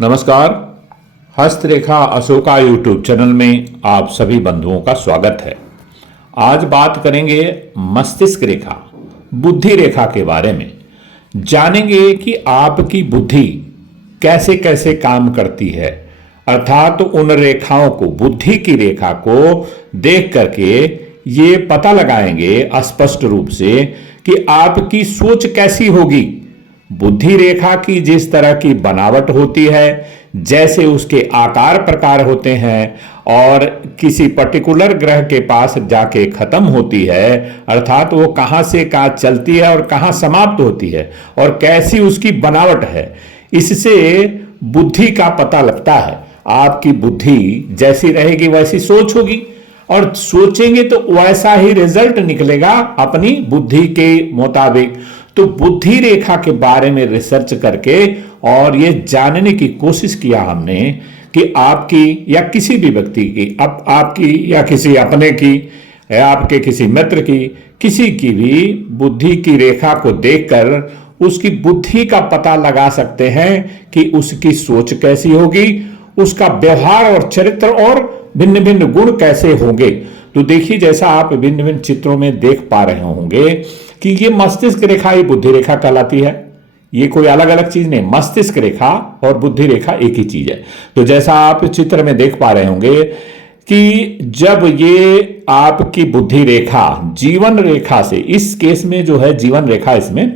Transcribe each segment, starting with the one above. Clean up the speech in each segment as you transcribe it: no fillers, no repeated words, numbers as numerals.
नमस्कार। हस्तरेखा Ashoka YouTube channel में आप सभी बंधुओं का स्वागत है। आज बात करेंगे मस्तिष्क रेखा, बुद्धि रेखा के बारे में। जानेंगे कि आपकी बुद्धि कैसे कैसे काम करती है, अर्थात उन रेखाओं को, बुद्धि की रेखा को देख करके ये पता लगाएंगे स्पष्ट रूप से कि आपकी सोच कैसी होगी। बुद्धि रेखा की जिस तरह की बनावट होती है, जैसे उसके आकार प्रकार होते हैं और किसी पर्टिकुलर ग्रह के पास जाके खत्म होती है, अर्थात वो कहां से कहां चलती है और कहां समाप्त होती है और कैसी उसकी बनावट है, इससे बुद्धि का पता लगता है। आपकी बुद्धि जैसी रहेगी वैसी सोच होगी और सोचेंगे तो वैसा ही रिजल्ट निकलेगा अपनी बुद्धि के मुताबिक। तो बुद्धि रेखा के बारे में रिसर्च करके और ये जानने की कोशिश किया हमने कि आपकी या किसी भी व्यक्ति की, आपकी या किसी अपने की या आपके किसी मित्र की, किसी की भी बुद्धि की रेखा को देखकर उसकी बुद्धि का पता लगा सकते हैं कि उसकी सोच कैसी होगी, उसका व्यवहार और चरित्र और भिन्न भिन्न गुण कैसे होंगे। तो देखिए, जैसा आप भिन्न भिन्न चित्रों में देख पा रहे होंगे कि ये मस्तिष्क रेखा, ये बुद्धि रेखा कहलाती है। ये कोई अलग अलग चीज नहीं, मस्तिष्क रेखा और बुद्धि रेखा एक ही चीज है। तो जैसा आप चित्र में देख पा रहे होंगे कि जब ये आपकी बुद्धि रेखा जीवन रेखा से, इस केस में जो है जीवन रेखा इसमें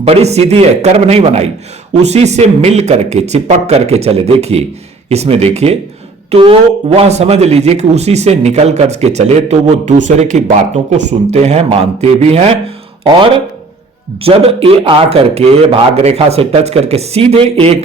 बड़ी सीधी है, कर्व नहीं बनाई, उसी से मिल करके चिपक करके चले। देखिए इसमें, देखिए तो वह समझ लीजिए कि उसी से निकल करके चले तो वो दूसरे की बातों को सुनते हैं, मानते भी हैं। और जब ये आकर के भाग रेखा से टच करके सीधे एक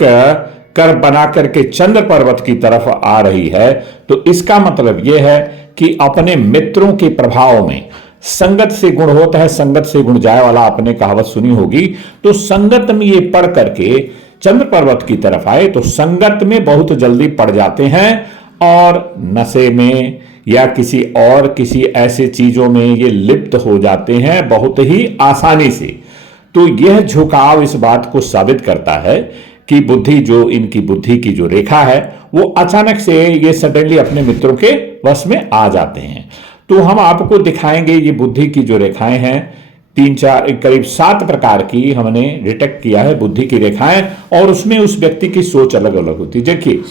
कर्व बना करके चंद्र पर्वत की तरफ आ रही है, तो इसका मतलब यह है कि अपने मित्रों के प्रभाव में संगत से गुण होता है, संगत से गुण जाए वाला आपने कहावत सुनी होगी। तो संगत में ये पढ़ करके चंद्र पर्वत की तरफ आए तो संगत में बहुत जल्दी पड़ जाते हैं और नशे में या किसी ऐसे चीजों में ये लिप्त हो जाते हैं बहुत ही आसानी से। तो यह झुकाव इस बात को साबित करता है कि बुद्धि, जो इनकी बुद्धि की जो रेखा है, वो अचानक से ये सडनली अपने मित्रों के वश में आ जाते हैं। तो हम आपको दिखाएंगे ये बुद्धि की जो रेखाएं हैं, 3-4 करीब 7 प्रकार की हमने डिटेक्ट किया है बुद्धि की रेखाएं, और उसमें उस व्यक्ति की सोच अलग अलग होती है। देखिए,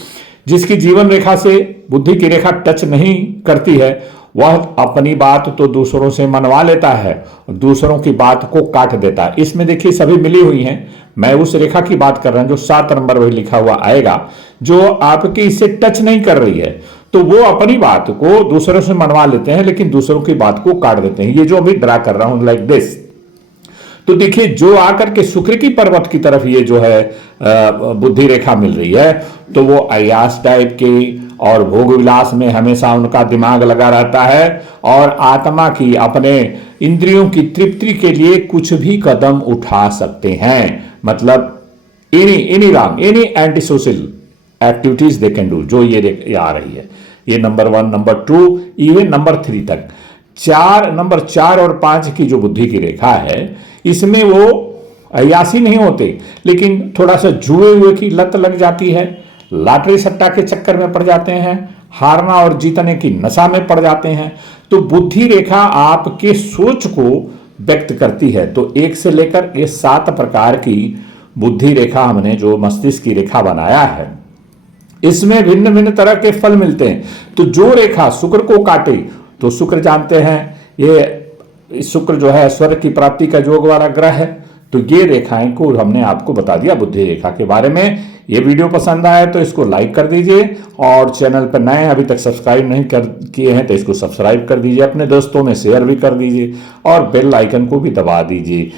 जिसकी जीवन रेखा से बुद्धि की रेखा टच नहीं करती है, वह अपनी बात तो दूसरों से मनवा लेता है और दूसरों की बात को काट देता है। इसमें देखिए सभी मिली हुई हैं। मैं उस रेखा की बात कर रहा हूं जो 7 नंबर वही लिखा हुआ आएगा, जो आपकी इससे टच नहीं कर रही है, तो वो अपनी बात को दूसरों से मनवा लेते हैं लेकिन दूसरों की बात को काट देते हैं। ये जो अभी ड्रा कर रहा हूं लाइक दिस। तो देखिए, जो आकर के शुक्र की पर्वत की तरफ ये जो है बुद्धि रेखा मिल रही है, तो वो अयास टाइप की और भोग विलास में हमेशा उनका दिमाग लगा रहता है और आत्मा की, अपने इंद्रियों की तृप्ति के लिए कुछ भी कदम उठा सकते हैं। मतलब any anti social activities they can do, जो ये आ रही है। ये नंबर 1, नंबर 2, इवन नंबर 3 तक। नंबर 4 और 5 की जो बुद्धि की रेखा है, इसमें वो अयासी नहीं होते लेकिन थोड़ा सा जुए हुए की लत लग जाती है, लॉटरी सट्टा के चक्कर में पड़ जाते हैं, हारना और जीतने की नशा में पड़ जाते हैं। तो बुद्धि रेखा आपके सोच को व्यक्त करती है। तो 1 से लेकर ये 7 प्रकार की बुद्धि रेखा हमने जो मस्तिष्क की रेखा बनाया है, इसमें भिन्न भिन्न तरह के फल मिलते हैं। तो जो रेखा शुक्र को काटे, तो शुक्र जानते हैं, ये शुक्र जो है स्वर्ग की प्राप्ति का योग वाला ग्रह है। तो ये रेखाएं को हमने आपको बता दिया बुद्धि रेखा के बारे में। ये वीडियो पसंद आया तो इसको लाइक कर दीजिए, और चैनल पर नए अभी तक सब्सक्राइब नहीं किए हैं तो इसको सब्सक्राइब कर दीजिए, अपने दोस्तों में शेयर भी कर दीजिए और बेल आइकन को भी दबा दीजिए।